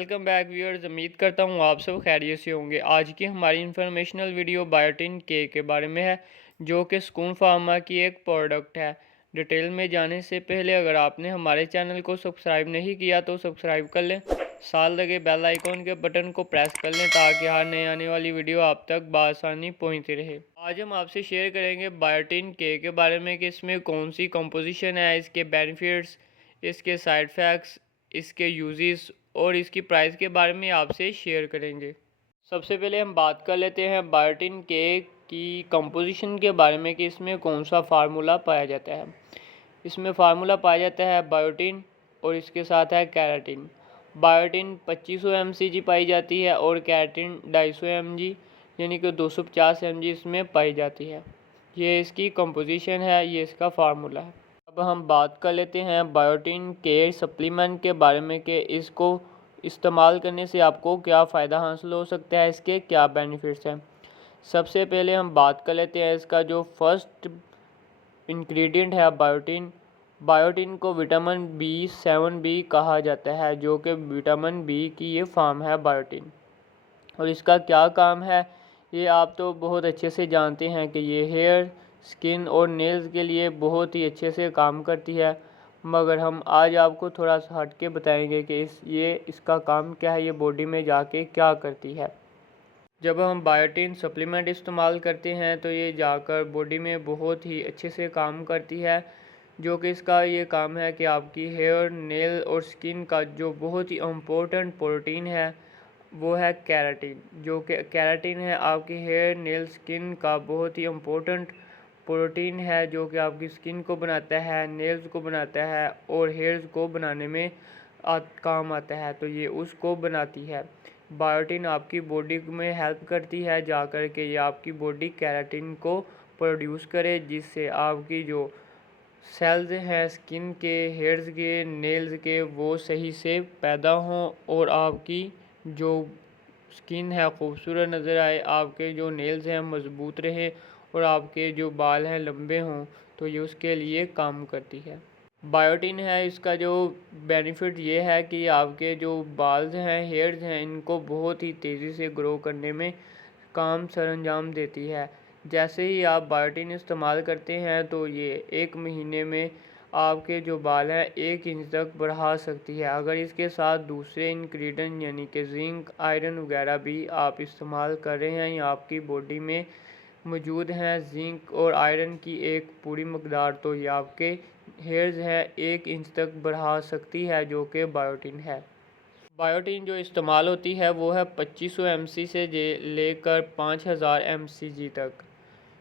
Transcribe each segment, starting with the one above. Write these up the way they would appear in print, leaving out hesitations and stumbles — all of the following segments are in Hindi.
Welcome back viewers. उम्मीद करता हूँ आप सब खैरियत से होंगे। आज की हमारी इंफॉर्मेशनल वीडियो बायोटिन के बारे में है, जो कि सुकून फार्मा की एक प्रोडक्ट है। डिटेल में जाने से पहले अगर आपने हमारे चैनल को सब्सक्राइब नहीं किया तो सब्सक्राइब कर लें, साथ लगे बेल आइकॉन के बटन को प्रेस कर लें ताकि हर नई आने वाली वीडियो आप तक बआसानी पहुँचती रहे। आज हम आपसे शेयर करेंगे बायोटिन के बारे में कि इसमें कौन सी कंपोजिशन है, इसके बेनिफिट्स, इसके साइड इफ़ेक्ट्स, इसके यूजेस और इसकी प्राइस के बारे में आपसे शेयर करेंगे। सबसे पहले हम बात कर लेते हैं बायोटिन के की कंपोजिशन के बारे में कि इसमें कौन सा फार्मूला पाया जाता है। इसमें फार्मूला पाया जाता है बायोटिन और इसके साथ है कैराटिन। बायोटिन 2500 mcg पाई जाती है और कैराटिन 250 mg यानी कि 250 mg इसमें पाई जाती है। ये इसकी कंपोजिशन है, ये इसका फार्मूला है। अब हम बात कर लेते हैं बायोटिन के सप्लीमेंट के बारे में कि इसको इस्तेमाल करने से आपको क्या फ़ायदा हासिल हो सकता है, इसके क्या बेनिफिट्स हैं। सबसे पहले हम बात कर लेते हैं इसका जो फर्स्ट इंग्रेडिएंट है बायोटिन। बायोटिन को विटामिन B7 कहा जाता है, जो कि विटामिन बी की ये फॉर्म है बायोटिन। और इसका क्या काम है ये आप तो बहुत अच्छे से जानते हैं कि ये हेयर, स्किन और नेल्स के लिए बहुत ही अच्छे से काम करती है, मगर हम आज आपको थोड़ा सा हट के बताएंगे कि इसका काम क्या है, ये बॉडी में जाके क्या करती है। जब हम बायोटिन सप्लीमेंट इस्तेमाल करते हैं तो ये जाकर बॉडी में बहुत ही अच्छे से काम करती है, जो कि इसका ये काम है कि आपकी हेयर, नेल और स्किन का जो बहुत ही इम्पोर्टेंट प्रोटीन है वो है कैराटिन। जो कि कैराटिन है आपकी हेयर, नेल, स्किन का बहुत ही इम्पोर्टेंट प्रोटीन है, जो कि आपकी स्किन को बनाता है, नेल्स को बनाता है और हेयर्स को बनाने में काम आता है, तो ये उसको बनाती है। बायोटिन आपकी बॉडी में हेल्प करती है जाकर के ये आपकी बॉडी कैराटिन को प्रोड्यूस करे, जिससे आपकी जो सेल्स हैं स्किन के, हेयर्स के, नेल्स के, वो सही से पैदा हों और आपकी जो स्किन है खूबसूरत नज़र आए, आपके जो नेल्स हैं मज़बूत रहे और आपके जो बाल हैं लंबे हों, तो ये उसके लिए काम करती है। बायोटिन है इसका जो बेनिफिट ये है कि आपके जो बाल्स हैं, हेयर्स हैं, इनको बहुत ही तेज़ी से ग्रो करने में काम सरअंजाम देती है। जैसे ही आप बायोटिन इस्तेमाल करते हैं तो ये 1 महीने में आपके जो बाल हैं 1 इंच तक बढ़ा सकती है। अगर इसके साथ दूसरे इंग्रेडिएंट यानी कि जिंक, आयरन वगैरह भी आप इस्तेमाल कर रहे हैं या आपकी बॉडी में मौजूद हैं जिंक और आयरन की एक पूरी मकदार, तो ये आपके हेयर्स हैं 1 इंच तक बढ़ा सकती है, जो कि बायोटिन है। बायोटिन जो इस्तेमाल होती है वो है 2500 mc से लेकर 5000 mcg तक।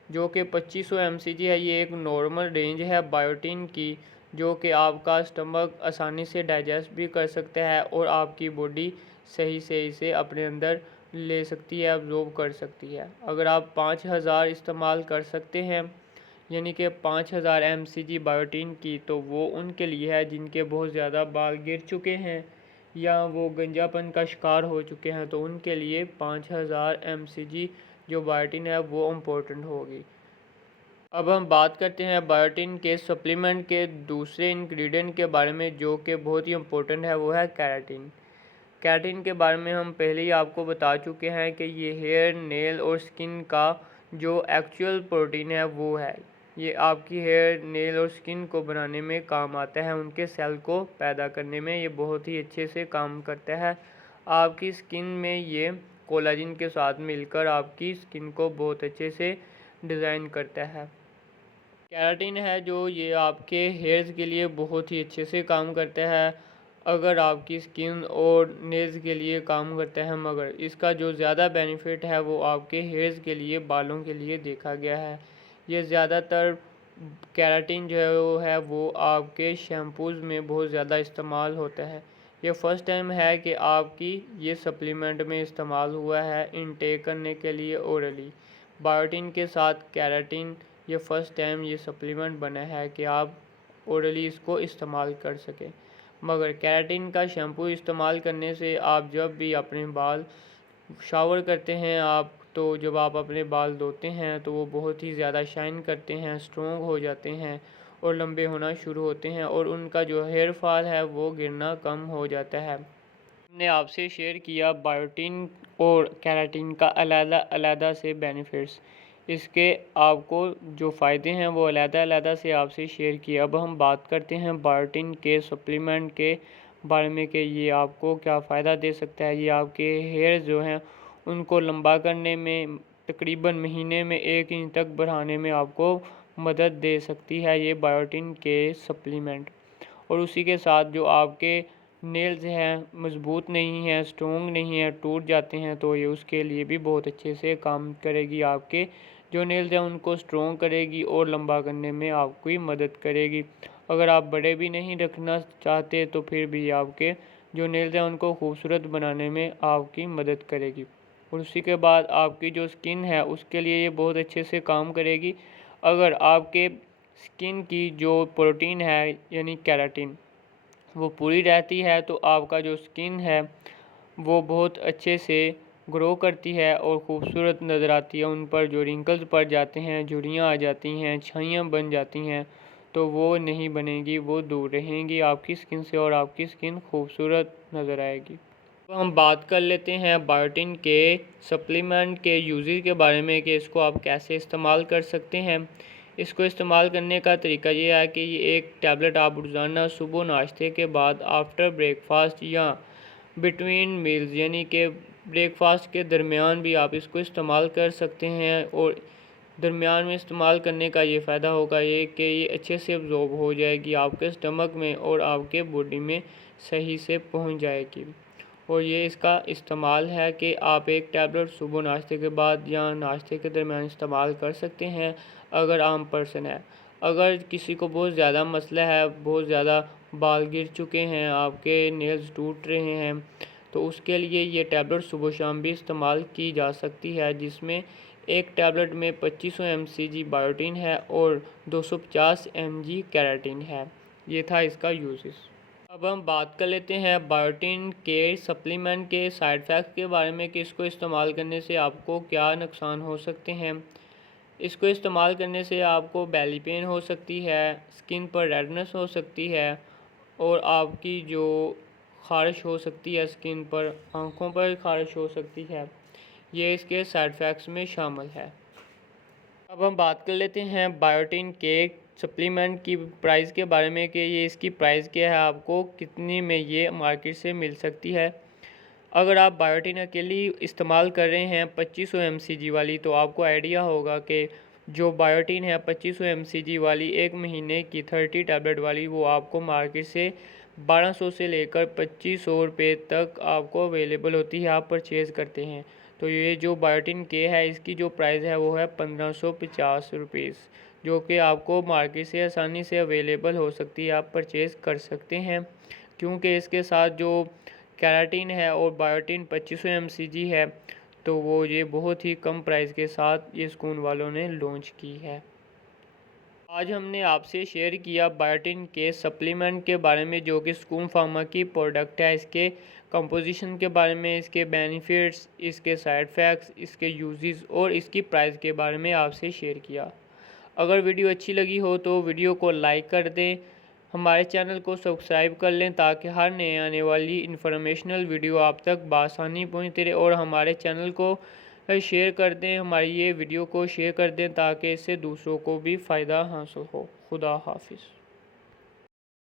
जो कि 2500 mcg है, ये एक नॉर्मल रेंज है बायोटिन की, जो कि आपका स्टमक आसानी से डाइजेस्ट भी कर सकता है और आपकी बॉडी सही से इसे अपने अंदर ले सकती है, अब्जॉर्ब कर सकती है। अगर आप 5000 इस्तेमाल कर सकते हैं यानी कि 5000 mcg बायोटिन की, तो वो उनके लिए है जिनके बहुत ज़्यादा बाल गिर चुके हैं या वो गंजापन का शिकार हो चुके हैं, तो उनके लिए 5000 mcg जो बायोटिन है वो इम्पोर्टेंट होगी। अब हम बात करते हैं बायोटिन के सप्लीमेंट के दूसरे इंग्रेडिएंट के बारे में, जो कि बहुत ही इम्पोर्टेंट है, वो है कैराटिन। कैराटिन के बारे में हम पहले ही आपको बता चुके हैं कि ये हेयर, नेल और स्किन का जो एक्चुअल प्रोटीन है वो है। ये आपकी हेयर, नेल और स्किन को बनाने में काम आता है, उनके सेल को पैदा करने में ये बहुत ही अच्छे से काम करता है। आपकी स्किन में ये कोलाजिन के साथ मिलकर आपकी स्किन को बहुत अच्छे से डिज़ाइन करता है। कैराटिन है जो ये आपके हेयर्स के लिए बहुत ही अच्छे से काम करता है, अगर आपकी स्किन और नेल्स के लिए काम करता है, मगर इसका जो ज़्यादा बेनिफिट है वो आपके हेयर्स के लिए, बालों के लिए देखा गया है। ये ज़्यादातर कैराटिन जो है वो आपके शैम्पूज़ में बहुत ज़्यादा इस्तेमाल होता है। ये फ़र्स्ट टाइम है कि आपकी ये सप्लीमेंट में इस्तेमाल हुआ है इनटेक करने के लिए ओरली। बायोटिन के साथ कैराटिन ये फ़र्स्ट टाइम ये सप्लीमेंट बना है कि आप ओरली इसको इस्तेमाल कर सकें। मगर कैराटिन का शैम्पू इस्तेमाल करने से आप जब भी अपने बाल शावर करते हैं तो जब आप अपने बाल धोते हैं तो वो बहुत ही ज़्यादा शाइन करते हैं, स्ट्रॉन्ग हो जाते हैं और लंबे होना शुरू होते हैं और उनका जो हेयर फॉल है वो गिरना कम हो जाता है। हमने आपसे शेयर किया बायोटिन और केराटिन का अलग से बेनिफिट्स। इसके आपको जो फ़ायदे हैं वो अलग से आपसे शेयर किए। अब हम बात करते हैं बायोटिन के सप्लीमेंट के बारे में कि ये आपको क्या फ़ायदा दे सकता है। ये आपके हेयर जो हैं उनको लंबा करने में, तकरीबन महीने में 1 इंच तक बढ़ाने में आपको मदद दे सकती है ये बायोटिन के सप्लीमेंट। और उसी के साथ जो आपके नेल्स हैं मज़बूत नहीं हैं, स्ट्रॉन्ग नहीं है, टूट जाते हैं, तो ये उसके लिए भी बहुत अच्छे से काम करेगी। आपके जो नेल्स हैं उनको स्ट्रॉन्ग करेगी और लंबा करने में आपकी मदद करेगी। अगर आप बड़े भी नहीं रखना चाहते तो फिर भी आपके जो नेल्स हैं उनको खूबसूरत बनाने में आपकी मदद करेगी। और उसी के बाद आपकी जो स्किन है उसके लिए ये बहुत अच्छे से काम करेगी। अगर आपके स्किन की जो प्रोटीन है यानी केराटिन वो पूरी रहती है तो आपका जो स्किन है वो बहुत अच्छे से ग्रो करती है और ख़ूबसूरत नज़र आती है। उन पर जो रिंकल्स पड़ जाते हैं, झुर्रियाँ आ जाती हैं, छाइयाँ बन जाती हैं, तो वो नहीं बनेगी, वो दूर रहेंगी आपकी स्किन से और आपकी स्किन खूबसूरत नज़र आएगी। तो हम बात कर लेते हैं बायोटिन के सप्लीमेंट के यूज़ेस के बारे में कि इसको आप कैसे इस्तेमाल कर सकते हैं। इसको इस्तेमाल करने का तरीका ये है कि ये एक टैबलेट आप रोज़ाना सुबह नाश्ते के बाद आफ्टर ब्रेकफास्ट या बिटवीन मील्स यानी कि ब्रेकफास्ट के दरमियान भी आप इसको इस्तेमाल कर सकते हैं। और दरमियान में इस्तेमाल करने का ये फ़ायदा होगा ये कि ये अच्छे से अब्ज़ॉर्ब हो जाएगी आपके स्टमक में और आपके बॉडी में सही से पहुंच जाएगी। और ये इसका इस्तेमाल है कि आप एक टैबलेट सुबह नाश्ते के बाद या नाश्ते के दरमियान इस्तेमाल कर सकते हैं अगर आम पर्सन है। अगर किसी को बहुत ज़्यादा मसला है, बहुत ज़्यादा बाल गिर चुके हैं, आपके नेल्स टूट रहे हैं, तो उसके लिए ये टैबलेट सुबह शाम भी इस्तेमाल की जा सकती है, जिसमें एक टैबलेट में 2500 mcg बायोटिन है और 250 mg केराटिन है। ये था इसका यूजेस। अब हम बात कर लेते हैं बायोटिन के सप्लीमेंट के साइड इफ़ेक्ट के बारे में कि इसको इस्तेमाल करने से आपको क्या नुकसान हो सकते हैं। इसको इस्तेमाल करने से आपको बेली पेन हो सकती है, स्किन पर रेडनेस हो सकती है और आपकी जो ख़ारिश हो सकती है स्किन पर, आँखों पर ख़ारिश हो सकती है। ये इसके साइड इफ़ेक्ट्स में शामिल है। अब हम बात कर लेते हैं बायोटिन के सप्लीमेंट की प्राइस के बारे में कि ये इसकी प्राइस क्या है, आपको कितनी में ये मार्केट से मिल सकती है। अगर आप बायोटिन अकेली इस्तेमाल कर रहे हैं 2500 mcg वाली, तो आपको आइडिया होगा कि जो बायोटिन है 2500 mcg वाली 1 महीने की 30 टैबलेट वाली, वो आपको मार्केट से 1200 से लेकर 2500 रुपये तक आपको अवेलेबल होती है, आप परचेज़ करते हैं। तो ये जो बायोटिन के है इसकी जो प्राइस है वो है 1550 रुपीज़, जो कि आपको मार्केट से आसानी से अवेलेबल हो सकती है, आप परचेज़ कर सकते हैं। क्योंकि इसके साथ जो केराटिन है और बायोटिन 2500 mcg है, तो वो ये बहुत ही कम प्राइस के साथ ये स्कून वालों ने लॉन्च की है। आज हमने आपसे शेयर किया बायोटिन के सप्लीमेंट के बारे में, जो कि स्कून फार्मा की प्रोडक्ट है। इसके कंपोजिशन के बारे में, इसके बेनिफिट्स, इसके साइड इफ़ेक्ट्स, इसके यूजेस और इसकी प्राइस के बारे में आपसे शेयर किया। अगर वीडियो अच्छी लगी हो तो वीडियो को लाइक कर दें, हमारे चैनल को सब्सक्राइब कर लें ताकि हर नए आने वाली इन्फॉर्मेशनल वीडियो आप तक बआसानी पहुँचती रहे। और हमारे चैनल को शेयर कर दें, हमारी ये वीडियो को शेयर कर दें ताकि इससे दूसरों को भी फ़ायदा हासिल हो। खुदा हाफिज़।